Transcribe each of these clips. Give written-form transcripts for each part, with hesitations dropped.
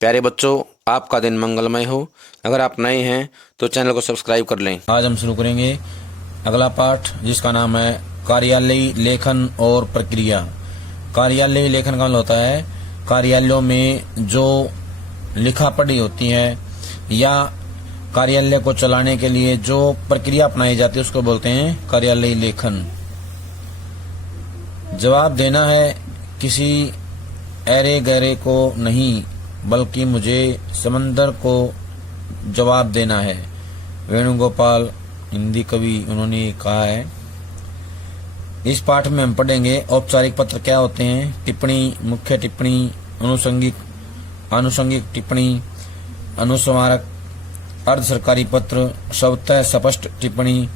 प्यारे बच्चों, आपका दिन मंगलमय हो। अगर आप नए हैं तो चैनल को सब्सक्राइब कर लें। आज हम शुरू करेंगे अगला पाठ जिसका नाम है कार्यालयी लेखन और प्रक्रिया। कार्यालयी लेखन का मतलब होता है कार्यालयों में जो लिखा पढ़ी होती है या कार्यालय को चलाने के लिए जो प्रक्रिया अपनाई जाती है उसको बोलते हैं कार्यालयी लेखन। जवाब देना है किसी ऐरे गहरे को नहीं, बल्कि मुझे समंदर को जवाब देना है। वेणुगोपाल हिंदी कवि उन्होंने कहा है। इस पाठ में हम पढ़ेंगे औपचारिक पत्र क्या होते हैं, टिप्पणी, मुख्य टिप्पणी, आनुषंगिक टिप्पणी, अनुस्मारक, अर्ध सरकारी पत्र, स्वतः स्पष्ट टिप्पणी,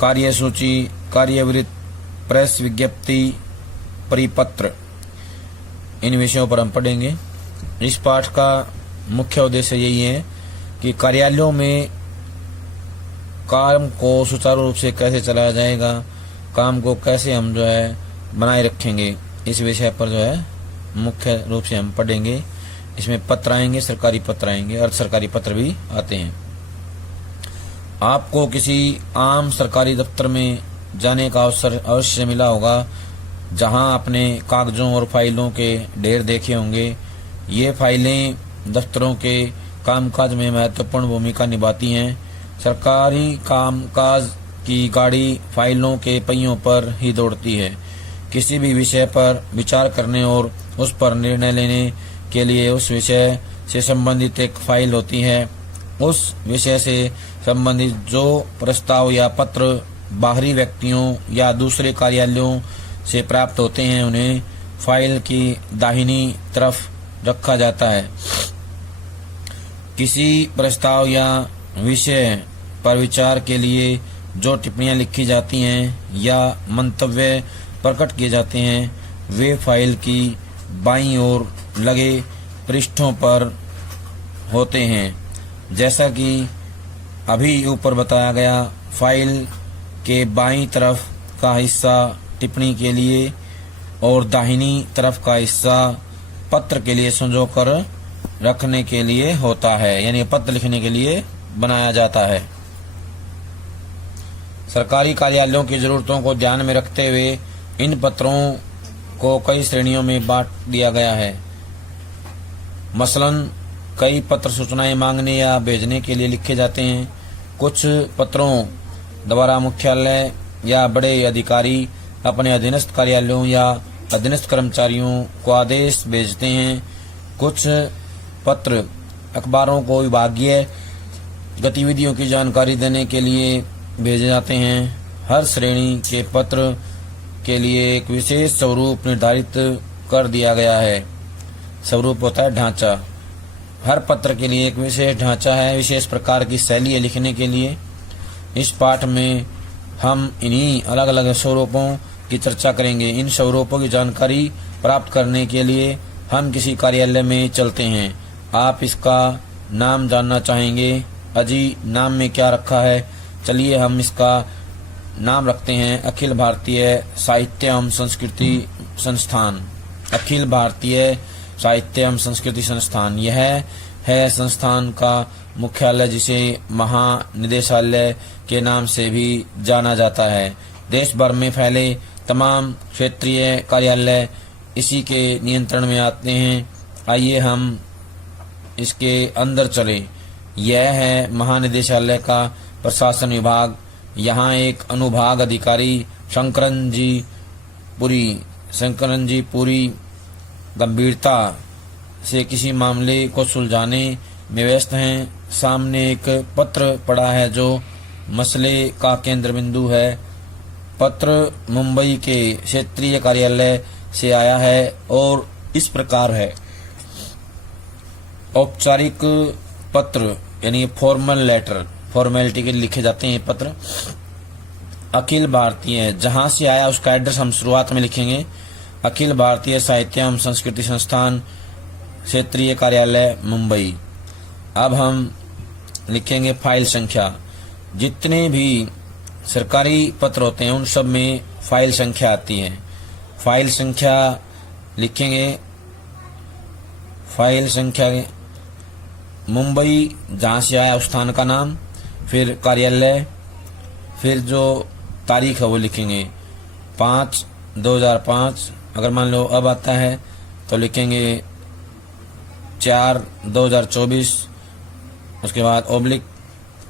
कार्यसूची, कार्यवृत्त, प्रेस विज्ञप्ति, परिपत्र। इन विषयों पर हम पढ़ेंगे। इस पाठ का मुख्य उद्देश्य यही है कि कार्यालयों में काम को सुचारू रूप से कैसे चलाया जाएगा, काम को कैसे हम बनाए रखेंगे, इस विषय पर मुख्य रूप से हम पढ़ेंगे। इसमें पत्र आएंगे, सरकारी पत्र आएंगे, अर्ध सरकारी पत्र भी आते हैं। आपको किसी आम सरकारी दफ्तर में जाने का अवसर अवश्य मिला होगा, जहां आपने कागजों और फाइलों के ढेर देखे होंगे। ये फाइलें दफ्तरों के कामकाज में महत्वपूर्ण भूमिका निभाती हैं। सरकारी कामकाज की गाड़ी फाइलों के पहियों पर ही दौड़ती है। किसी भी विषय पर विचार करने और उस पर निर्णय लेने के लिए उस विषय से संबंधित एक फाइल होती है। उस विषय से संबंधित जो प्रस्ताव या पत्र बाहरी व्यक्तियों या दूसरे कार्यालयों से प्राप्त होते हैं उन्हें फाइल की दाहिनी तरफ रखा जाता है। किसी प्रस्ताव या विषय पर विचार के लिए जो टिप्पणियां लिखी जाती हैं या मंतव्य प्रकट किए जाते हैं वे फाइल की बाईं ओर लगे पृष्ठों पर होते हैं। जैसा कि अभी ऊपर बताया गया, फाइल के बाईं तरफ का हिस्सा टिप्पणी के लिए और दाहिनी तरफ का हिस्सा पत्र के लिए संजो कर रखने के लिए होता है, यानी पत्र लिखने के लिए बनाया जाता है। सरकारी कार्यालयों की जरूरतों को ध्यान में रखते हुए इन पत्रों को कई श्रेणियों में बांट दिया गया है। मसलन कई पत्र सूचनाएं मांगने या भेजने के लिए लिखे जाते हैं। कुछ पत्रों द्वारा मुख्यालय या बड़े अधिकारी अपने अधीनस्थ कार्यालयों या अधीनस्थ कर्मचारियों को आदेश भेजते हैं। कुछ पत्र अखबारों को विभागीय गतिविधियों की जानकारी देने के लिए भेजे जाते हैं। हर श्रेणी के पत्र के लिए एक विशेष स्वरूप निर्धारित कर दिया गया है। स्वरूप होता है ढांचा। हर पत्र के लिए एक विशेष ढांचा है, विशेष प्रकार की शैली है लिखने के लिए। इस पाठ में हम इन्हीं अलग अलग स्वरूपों की चर्चा करेंगे। इन स्वरूपों की जानकारी प्राप्त करने के लिए हम किसी कार्यालय में चलते हैं। आप इसका नाम जानना चाहेंगे। अजी, नाम में क्या रखा है? चलिए हम इसका नाम रखते हैं अखिल भारतीय साहित्य एवं संस्कृति संस्थान। अखिल भारतीय साहित्य एवं संस्कृति संस्थान यह है संस्थान का मुख्यालय, जिसे महानिदेशालय के नाम से भी जाना जाता है। देश भर में फैले तमाम क्षेत्रीय कार्यालय इसी के नियंत्रण में आते हैं। आइए हम इसके अंदर चलें। यह है महानिदेशालय का प्रशासन विभाग। यहाँ एक अनुभाग अधिकारी शंकरन जी पूरी गंभीरता से किसी मामले को सुलझाने में व्यस्त हैं। सामने एक पत्र पड़ा है जो मसले का केंद्र बिंदु है। पत्र मुंबई के क्षेत्रीय कार्यालय से आया है और इस प्रकार है। औपचारिक पत्र यानी फॉर्मल लेटर, फॉर्मेलिटी के लिखे जाते हैं पत्र। अखिल भारतीय, जहां से आया उसका एड्रेस हम शुरुआत में लिखेंगे। अखिल भारतीय साहित्य एवं संस्कृति संस्थान, क्षेत्रीय कार्यालय मुंबई। अब हम लिखेंगे फाइल संख्या। जितने भी सरकारी पत्र होते हैं उन सब में फाइल संख्या आती है। फाइल संख्या लिखेंगे फाइल संख्या, मुंबई जहाँ से आया उस स्थान का नाम, फिर कार्यालय, फिर जो तारीख है वो लिखेंगे 5/2005। अगर मान लो अब आता है तो लिखेंगे 4/2024। उसके बाद ओब्लिक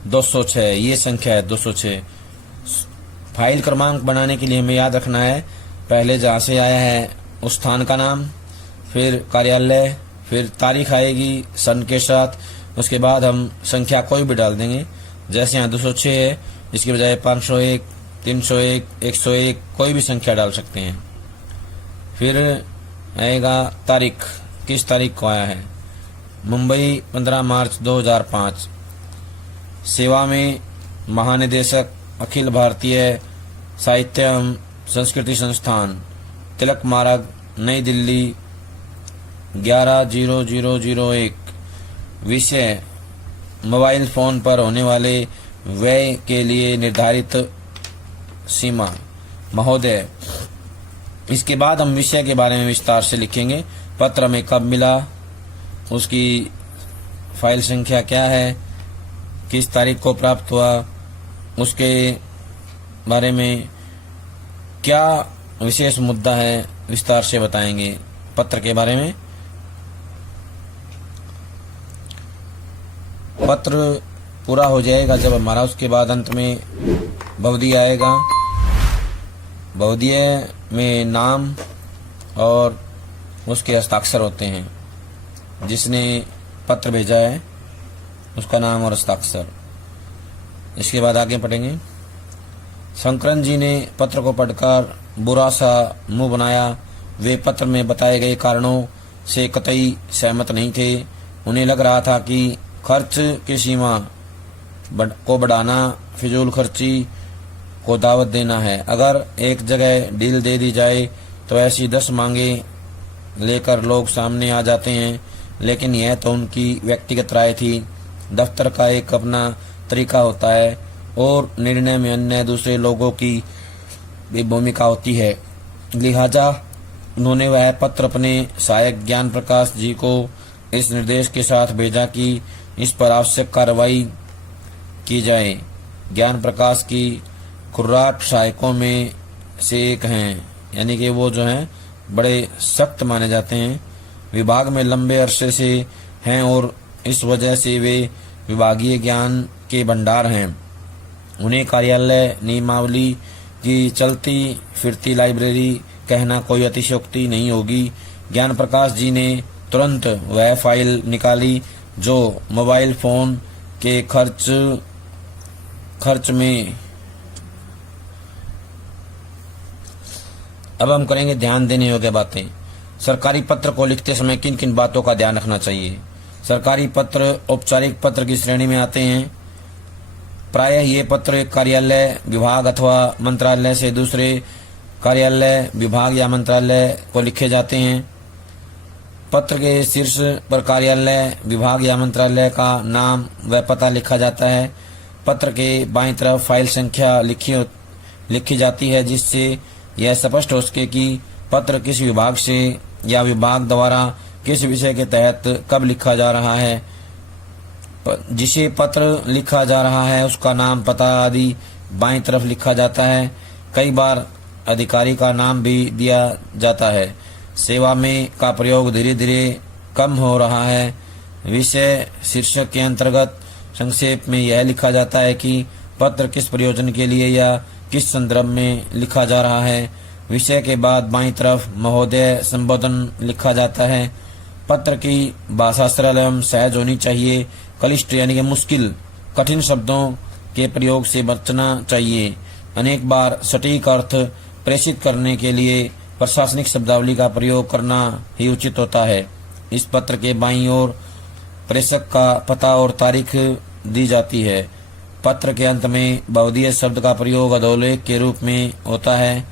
206, ये संख्या है 206। फाइल क्रमांक बनाने के लिए हमें याद रखना है, पहले जहाँ से आया है उस स्थान का नाम, फिर कार्यालय, फिर तारीख आएगी सन के साथ। उसके बाद हम संख्या कोई भी डाल देंगे, जैसे यहाँ 206 है, इसके बजाय 501, 301, 101 कोई भी संख्या डाल सकते हैं। फिर आएगा तारीख, किस तारीख को आया है, मुंबई 15 मार्च 2005। सेवा में महानिदेशक अखिल भारतीय साहित्य एवं संस्कृति संस्थान, तिलक मार्ग, नई दिल्ली 11/0001। विषय मोबाइल फोन पर होने वाले व्यय के लिए निर्धारित सीमा। महोदय, इसके बाद हम विषय के बारे में विस्तार से लिखेंगे। पत्र में कब मिला, उसकी फाइल संख्या क्या है, किस तारीख को प्राप्त हुआ, उसके बारे में क्या विशेष मुद्दा है, विस्तार से बताएंगे पत्र के बारे में। पत्र पूरा हो जाएगा जब हमारा, उसके बाद अंत में बहुधीय आएगा। बहुधीय में नाम और उसके हस्ताक्षर होते हैं, जिसने पत्र भेजा है उसका नाम और हस्ताक्षर। इसके बाद आगे पढ़ेंगे। शंकरन जी ने पत्र को पढ़कर बुरा सा मुंह बनाया। वे पत्र में बताए गए कारणों से कतई सहमत नहीं थे। उन्हें लग रहा था कि खर्च की सीमा को बढ़ाना फिजूल खर्ची को दावत देना है। अगर एक जगह डील दे दी जाए तो ऐसी 10 मांगे लेकर लोग सामने आ जाते हैं, लेकिन यह तो उनकी व्यक्तिगत राय थी। दफ्तर का एक अपना तरीका होता है और निर्णय में अन्य दूसरे लोगों की भी भूमिका होती है। लिहाजा उन्होंने वह पत्र अपने सहायक ज्ञान प्रकाश जी को इस निर्देश के साथ भेजा कि इस पर आवश्यक कार्रवाई की जाए। ज्ञान प्रकाश की कुर्राट सहायकों में से एक हैं, यानी कि वो जो हैं बड़े सख्त माने जाते हैं। विभाग में लंबे अरसे से हैं और इस वजह से वे विभागीय ज्ञान के भंडार हैं। उन्हें कार्यालय नियमावली की चलती फिरती लाइब्रेरी कहना कोई अतिशयोक्ति नहीं होगी। ज्ञान प्रकाश जी ने तुरंत वह फाइल निकाली जो मोबाइल फोन के खर्च में। अब हम करेंगे ध्यान देने योग्य बातें। सरकारी पत्र को लिखते समय किन किन बातों का ध्यान रखना चाहिए। सरकारी पत्र औपचारिक पत्र की श्रेणी में आते हैं। प्रायः ये पत्र एक कार्यालय, विभाग अथवा मंत्रालय से दूसरे कार्यालय, विभाग या मंत्रालय को लिखे जाते हैं। पत्र के शीर्ष पर कार्यालय, विभाग या मंत्रालय का नाम व पता लिखा जाता है। पत्र के बाईं तरफ फाइल संख्या लिखी जाती है, जिससे यह स्पष्ट हो सके कि पत्र किस विभाग से या विभाग द्वारा किस विषय के तहत कब लिखा जा रहा है। जिसे पत्र लिखा जा रहा है उसका नाम, पता आदि बाईं तरफ लिखा जाता है। कई बार अधिकारी का नाम भी दिया जाता है। सेवा में का प्रयोग धीरे धीरे कम हो रहा है। विषय शीर्षक के अंतर्गत संक्षेप में यह लिखा जाता है कि पत्र किस प्रयोजन के लिए या किस संदर्भ में लिखा जा रहा है। विषय के बाद बाईं तरफ महोदय संबोधन लिखा जाता है। पत्र की भाषा सरल एवं सहज होनी चाहिए। क्लिष्ट यानी कि मुश्किल, कठिन शब्दों के प्रयोग से बचना चाहिए। अनेक बार सटीक अर्थ प्रेषित करने के लिए प्रशासनिक शब्दावली का प्रयोग करना ही उचित होता है। इस पत्र के बाईं ओर प्रेषक का पता और तारीख दी जाती है। पत्र के अंत में बहुधीय शब्द का प्रयोग अधोलेख के रूप में होता है।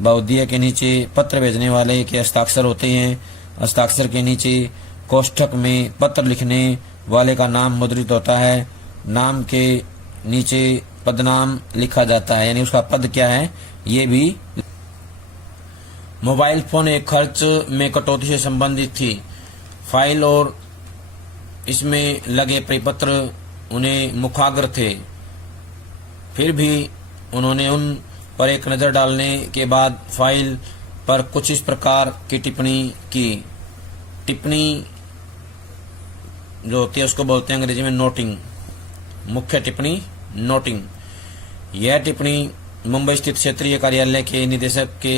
बहुधीय के नीचे पत्र भेजने वाले के हस्ताक्षर होते हैं। हस्ताक्षर के नीचे कोष्ठक में पत्र लिखने वाले का नाम मुद्रित होता है। नाम के नीचे पदनाम लिखा जाता है, यानी उसका पद क्या है ये भी। मोबाइल फोन एक खर्च में कटौती से संबंधित थी। फाइल और इसमें लगे परिपत्र उन्हें मुखाग्र थे, फिर भी उन्होंने उन पर एक नज़र डालने के बाद फाइल पर कुछ इस प्रकार की टिप्पणी की। टिप्पणी जो होती है उसको बोलते हैं अंग्रेजी में नोटिंग। मुख्य टिप्पणी नोटिंग। यह टिप्पणी मुंबई स्थित क्षेत्रीय कार्यालय के निदेशक के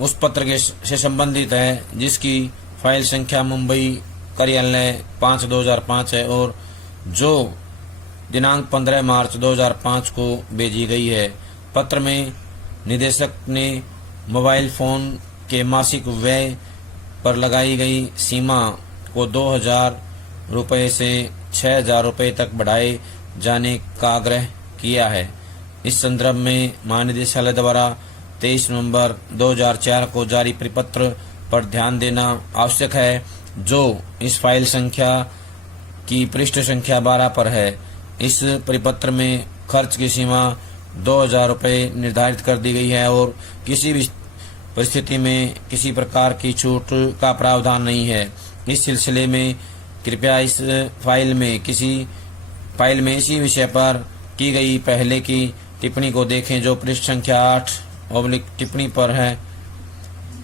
उस पत्र के से संबंधित है जिसकी फाइल संख्या मुंबई कार्यालय 5/2005 है और जो दिनांक 15 मार्च 2005 को भेजी गई है। पत्र में निदेशक ने मोबाइल फोन के मासिक व्यय पर लगाई गई सीमा को 2,000 रुपये से 6,000 रुपये तक बढ़ाए जाने का आग्रह किया है। इस संदर्भ में महानिदेशालय द्वारा 23 नवंबर 2004 को जारी परिपत्र पर ध्यान देना आवश्यक है, जो इस फाइल संख्या की पृष्ठ संख्या 12 पर है। इस परिपत्र में खर्च की सीमा 2,000 रुपये निर्धारित कर दी गई है और किसी भी परिस्थिति में किसी प्रकार की छूट का प्रावधान नहीं है। इस सिलसिले में कृपया इस फाइल में इसी विषय पर की गई पहले की टिप्पणी को देखें जो पृष्ठ संख्या 8 टिप्पणी पर है।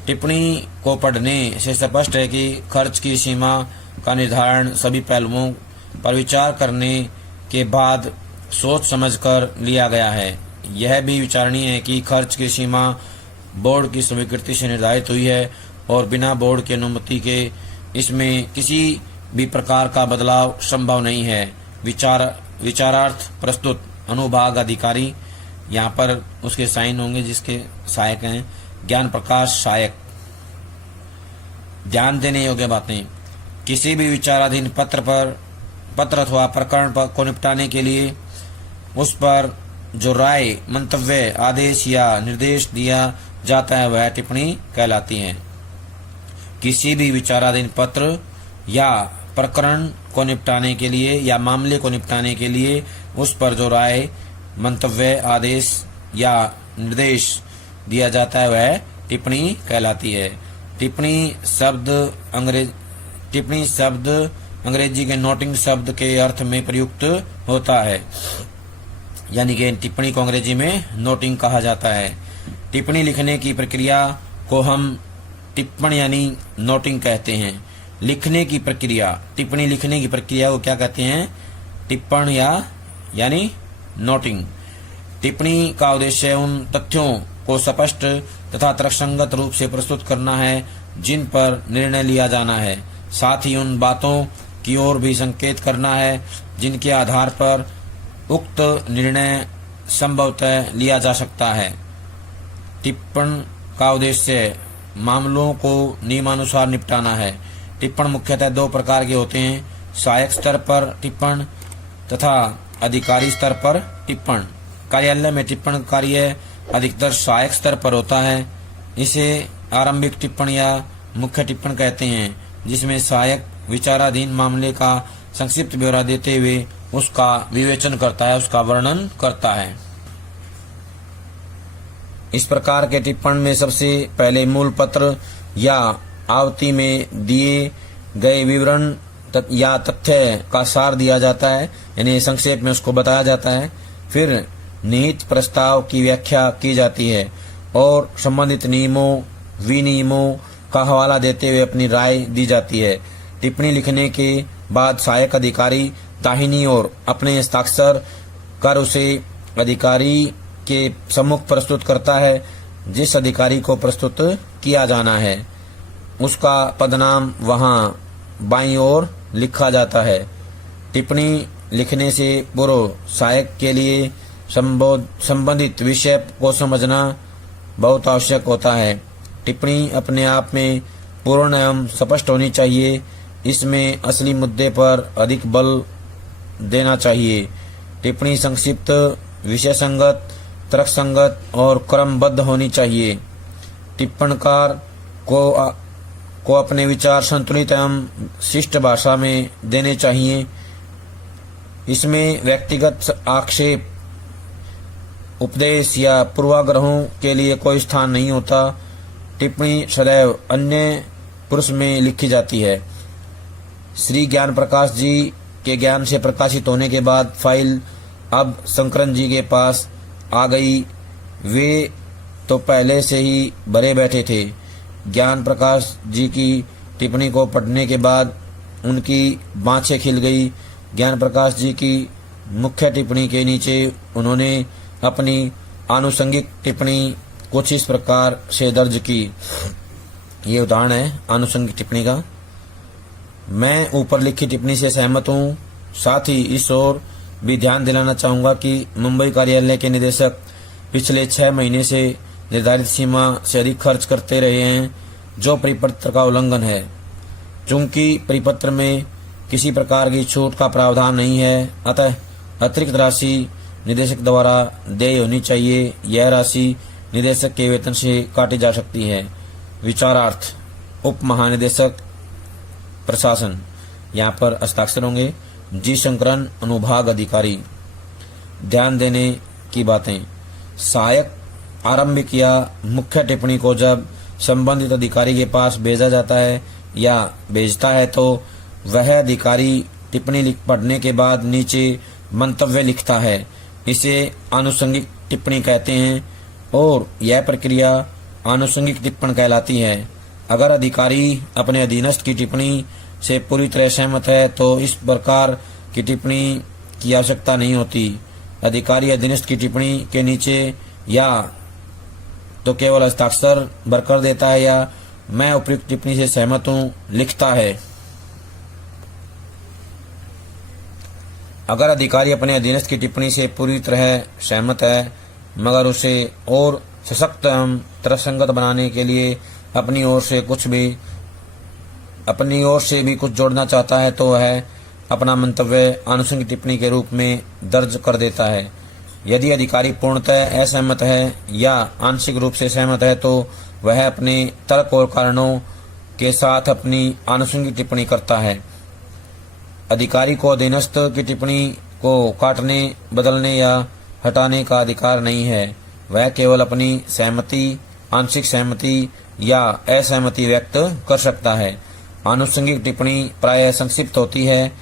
टिप्पणी को पढ़ने से स्पष्ट है कि खर्च की सीमा का निर्धारण सभी पहलुओं पर विचार करने के बाद सोच समझकर लिया गया है। यह भी विचारणीय है कि खर्च की सीमा बोर्ड की स्वीकृति से निर्धारित हुई है और बिना बोर्ड की अनुमति के इसमें किसी भी प्रकार का बदलाव संभव नहीं है। विचारार्थ प्रस्तुत अनुभाग अधिकारी, यहाँ पर उसके साइन होंगे जिसके सहायक हैं ज्ञान प्रकाश सहायक। ध्यान देने योग्य बातें। किसी भी विचाराधीन पत्र अथवा प्रकरण को निपटाने के लिए उस पर जो राय, मंतव्य, आदेश या निर्देश दिया जाता है वह टिप्पणी कहलाती है। किसी भी विचाराधीन पत्र या प्रकरण को निपटाने के लिए या मामले को निपटाने के लिए उस पर जो राय, मंतव्य, आदेश या निर्देश दिया जाता है वह टिप्पणी कहलाती है। टिप्पणी शब्द अंग्रेजी के नोटिंग शब्द के अर्थ में प्रयुक्त होता है, यानी कि टिप्पणी को अंग्रेजी में नोटिंग कहा जाता है। टिप्पणी लिखने की प्रक्रिया को हम टिप्पण यानी नोटिंग कहते हैं। टिप्पणी लिखने की प्रक्रिया को क्या कहते हैं? टिप्पण यानी नोटिंग। टिप्पणी का उद्देश्य उन तथ्यों को स्पष्ट तथा तर्कसंगत रूप से प्रस्तुत करना है जिन पर निर्णय लिया जाना है, साथ ही उन बातों की ओर भी संकेत करना है जिनके आधार पर उक्त निर्णय संभवतः लिया जा सकता है। टिप्पण का उद्देश्य मामलों को नियमानुसार निपटाना है। टिप्पण मुख्यतः दो प्रकार के होते हैं, सहायक स्तर पर टिप्पण तथा अधिकारी स्तर पर टिप्पण। कार्यालय में टिप्पण कार्य अधिकतर सहायक स्तर पर होता है। इसे आरंभिक टिप्पण या मुख्य टिप्पण कहते हैं, जिसमें सहायक विचाराधीन मामले का संक्षिप्त ब्यौरा देते हुए उसका विवेचन करता है, उसका वर्णन करता है। इस प्रकार के टिप्पण में सबसे पहले मूल पत्र या आवती में दिए गए विवरण या तथ्य का सार दिया जाता है, यानी संक्षेप में उसको बताया जाता है। फिर निहित प्रस्ताव की व्याख्या की जाती है और संबंधित नियमों, विनियमों का हवाला देते हुए अपनी राय दी जाती है। टिप्पणी लिखने के बाद सहायक अधिकारी दाहिनी ओर अपने हस्ताक्षर कर उसे अधिकारी के सम्मुख प्रस्तुत करता है। जिस अधिकारी को प्रस्तुत किया जाना है उसका पदनाम वहां बाईं ओर लिखा जाता है। टिप्पणी लिखने से पूर्व सहायक के लिए संबंधित विषय को समझना बहुत आवश्यक होता है। टिप्पणी अपने आप में पूर्ण एवं स्पष्ट होनी चाहिए। इसमें असली मुद्दे पर अधिक बल देना चाहिए। टिप्पणी संक्षिप्त, विषय संगत, तर्कसंगत और क्रमबद्ध होनी चाहिए। टिप्पणकार को अपने विचार संतुलित एवं शिष्ट भाषा में देने चाहिए। इसमें व्यक्तिगत आक्षेप, उपदेश या पूर्वाग्रहों के लिए कोई स्थान नहीं होता। टिप्पणी सदैव अन्य पुरुष में लिखी जाती है। श्री ज्ञान प्रकाश जी के ज्ञान से प्रकाशित होने के बाद फाइल अब शंकरन जी के पास आ गई। वे तो पहले से ही भरे बैठे थे। ज्ञान प्रकाश जी की टिप्पणी को पढ़ने के बाद उनकी बाँछें खिल गई। ज्ञान प्रकाश जी की मुख्य टिप्पणी के नीचे उन्होंने अपनी आनुषंगिक टिप्पणी कुछ इस प्रकार से दर्ज की। ये उदाहरण है आनुषंगिक टिप्पणी का। मैं ऊपर लिखी टिप्पणी से सहमत हूँ। साथ ही इस ओर भी ध्यान दिलाना चाहूँगा कि मुंबई कार्यालय के निदेशक पिछले 6 महीने से निर्धारित सीमा से अधिक खर्च करते रहे हैं, जो परिपत्र का उल्लंघन है। चूंकि परिपत्र में किसी प्रकार की छूट का प्रावधान नहीं है, अतः अतिरिक्त राशि निदेशक द्वारा देय होनी चाहिए। यह राशि निदेशक के वेतन से काटी जा सकती है। विचारार्थ उप महानिदेशक प्रशासन, यहाँ पर हस्ताक्षर होंगे जी शंकरन, अनुभाग अधिकारी। ध्यान देने की बातें, सहायक आरंभिक या मुख्य टिप्पणी को जब संबंधित अधिकारी के पास भेजा जाता है या भेजता है तो वह अधिकारी टिप्पणी पढ़ने के बाद नीचे मंतव्य लिखता है। इसे आनुषंगिक टिप्पणी कहते हैं और यह प्रक्रिया आनुषंगिक टिप्पण कहलाती है। अगर अधिकारी अपने अधीनस्थ की टिप्पणी से पूरी तरह सहमत है तो इस प्रकार की टिप्पणी की आवश्यकता नहीं होती। अधिकारी अधीनस्थ की टिप्पणी के नीचे या तो केवल हस्ताक्षर भरकर देता है या मैं उपयुक्त टिप्पणी से सहमत हूँ लिखता है। अगर अधिकारी अपने अधीनस्थ की टिप्पणी से पूरी तरह सहमत है मगर उसे और सशक्त एवं तर्कसंगत बनाने के लिए अपनी ओर से भी कुछ जोड़ना चाहता है तो वह अपना मंतव्य आनुषंगिक टिप्पणी के रूप में दर्ज कर देता है। यदि अधिकारी पूर्णतः असहमत है या आंशिक रूप से सहमत है तो वह अपने तर्क और कारणों के साथ अपनी आनुषंगिक टिप्पणी करता है। अधिकारी को अधीनस्थ की टिप्पणी को काटने, बदलने या हटाने का अधिकार नहीं है। वह केवल अपनी सहमति, आंशिक सहमति या असहमति व्यक्त कर सकता है। आनुषंगिक टिप्पणी प्रायः संक्षिप्त होती है,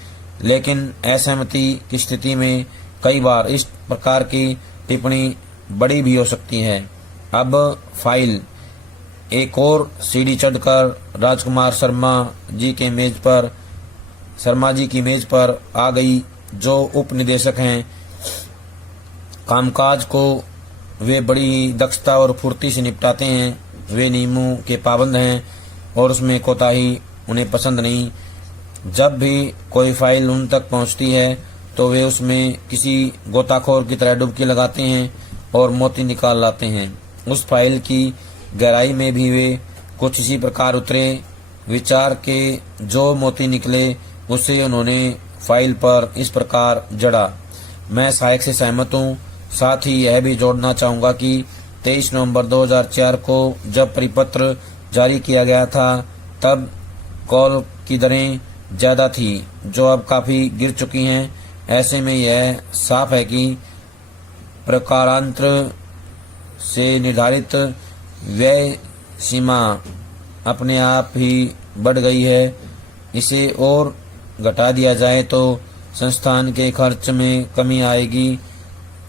लेकिन असहमति की स्थिति में कई बार इस प्रकार की टिप्पणी बड़ी भी हो सकती है। अब फाइल एक और सीढ़ी चढ़कर राजकुमार शर्मा जी की मेज पर आ गई, जो उप निदेशक हैं। कामकाज को वे बड़ी दक्षता और फुर्ती से निपटाते हैं। वे नियमों के पाबंद हैं और उसमें कोताही उन्हें पसंद नहीं। जब भी कोई फाइल उन तक पहुंचती है तो वे उसमें किसी गोताखोर की तरह डुबकी लगाते हैं और मोती निकाल लाते हैं। उस फाइल की गहराई में भी वे कुछ इसी प्रकार उतरे। विचार के जो मोती निकले उसे उन्होंने फाइल पर इस प्रकार जड़ा। मैं सहायक से सहमत हूँ। साथ ही यह भी जोड़ना चाहूँगा कि 23 नवंबर 2004 को जब परिपत्र जारी किया गया था तब कॉल की दरें ज़्यादा थी, जो अब काफ़ी गिर चुकी हैं। ऐसे में यह साफ है कि प्रकारांतर से निर्धारित व्यय सीमा अपने आप ही बढ़ गई है। इसे और घटा दिया जाए तो संस्थान के खर्च में कमी आएगी,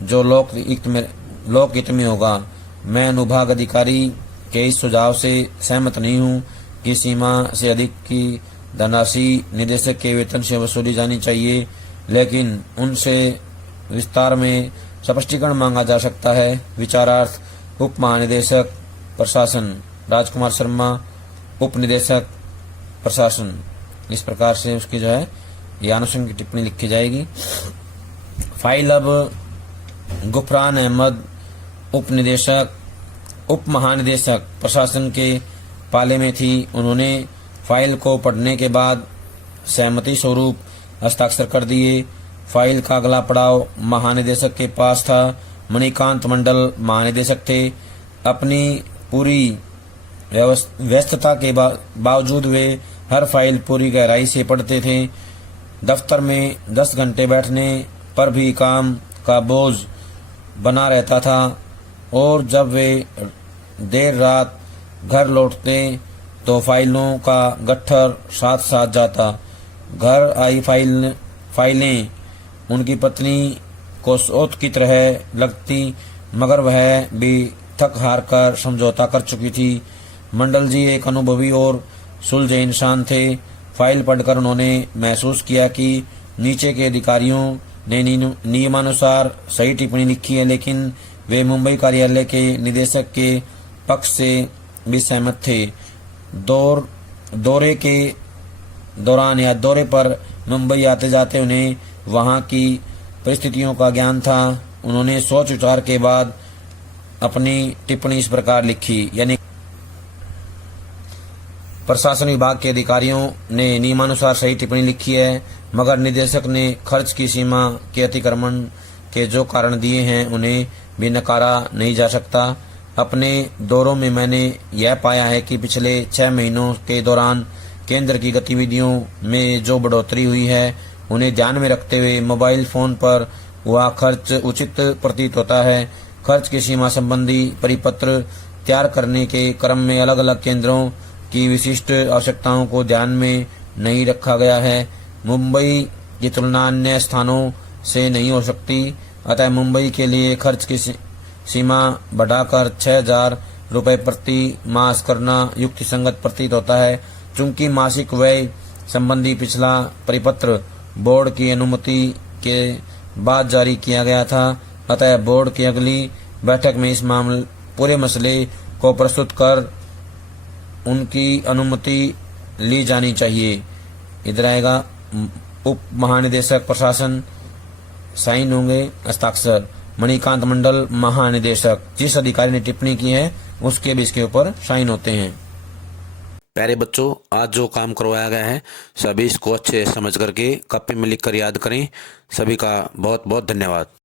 जो लोकहित में होगा। मैं अनुभाग अधिकारी के इस सुझाव से सहमत नहीं हूँ कि सीमा से अधिक की धनराशि निदेशक के वेतन से वसूली जानी चाहिए, लेकिन उनसे विस्तार में स्पष्टीकरण मांगा जा सकता है। विचारार्थ उप महानिदेशक प्रशासन राजकुमार शर्मा, उप निदेशक प्रशासन। इस प्रकार से उसकी जो है ये आनुषंगिक टिप्पणी लिखी जाएगी। फाइल अब गुफरान अहमद उप महानिदेशक प्रशासन के पाले में थी। उन्होंने फाइल को पढ़ने के बाद सहमति स्वरूप हस्ताक्षर कर दिए। फाइल का अगला पड़ाव महानिदेशक के पास था। मणिकांत मंडल महानिदेशक थे। अपनी पूरी व्यस्तता के बावजूद वे हर फाइल पूरी गहराई से पढ़ते थे। दफ्तर में 10 घंटे बैठने पर भी काम का बोझ बना रहता था और जब वे देर रात घर लौटते तो फाइलों का गट्ठर साथ साथ जाता। घर आई फाइलें उनकी पत्नी को स्रोत की तरह लगती, मगर वह भी थक हार कर समझौता कर चुकी थी। मंडल जी एक अनुभवी और सुलझे इंसान थे। फाइल पढ़कर उन्होंने महसूस किया कि नीचे के अधिकारियों ने नियमानुसार सही टिप्पणी लिखी है, लेकिन वे मुंबई कार्यालय के निदेशक के पक्ष से भी सहमत थे। दौरे के दौरान या दौरे पर मुंबई आते जाते उन्हें वहां की परिस्थितियों का ज्ञान था। उन्होंने सोच विचार के बाद अपनी टिप्पणी इस प्रकार लिखी, यानी प्रशासन विभाग के अधिकारियों ने नियमानुसार सही टिप्पणी लिखी है, मगर निदेशक ने खर्च की सीमा के अतिक्रमण के जो कारण दिए हैं उन्हें भी नकारा नहीं जा सकता। अपने दौरों में मैंने यह पाया है कि पिछले 6 महीनों के दौरान केंद्र की गतिविधियों में जो बढ़ोतरी हुई है उन्हें ध्यान में रखते हुए मोबाइल फोन पर हुआ खर्च उचित प्रतीत होता है। खर्च की सीमा संबंधी परिपत्र तैयार करने के क्रम में अलग अलग केंद्रों की विशिष्ट आवश्यकताओं को ध्यान में नहीं रखा गया है। मुंबई की तुलना अन्य स्थानों से नहीं हो सकती, अतः मुंबई के लिए खर्च की सीमा बढ़ाकर 6,000 रुपये प्रति मास करना युक्तिसंगत प्रतीत होता है। चूंकि मासिक व्यय संबंधी पिछला परिपत्र बोर्ड की अनुमति के बाद जारी किया गया था, अतः बोर्ड की अगली बैठक में इस पूरे मसले को प्रस्तुत कर उनकी अनुमति ली जानी चाहिए। इधर आएगा उप महानिदेशक प्रशासन, साइन होंगे हस्ताक्षर मणिकांत मंडल महानिदेशक। जिस अधिकारी ने टिप्पणी की है उसके भी इसके ऊपर साइन होते हैं। प्यारे बच्चों, आज जो काम करवाया गया है सभी इसको अच्छे समझ करके कॉपी में लिख कर याद करें। सभी का बहुत बहुत धन्यवाद।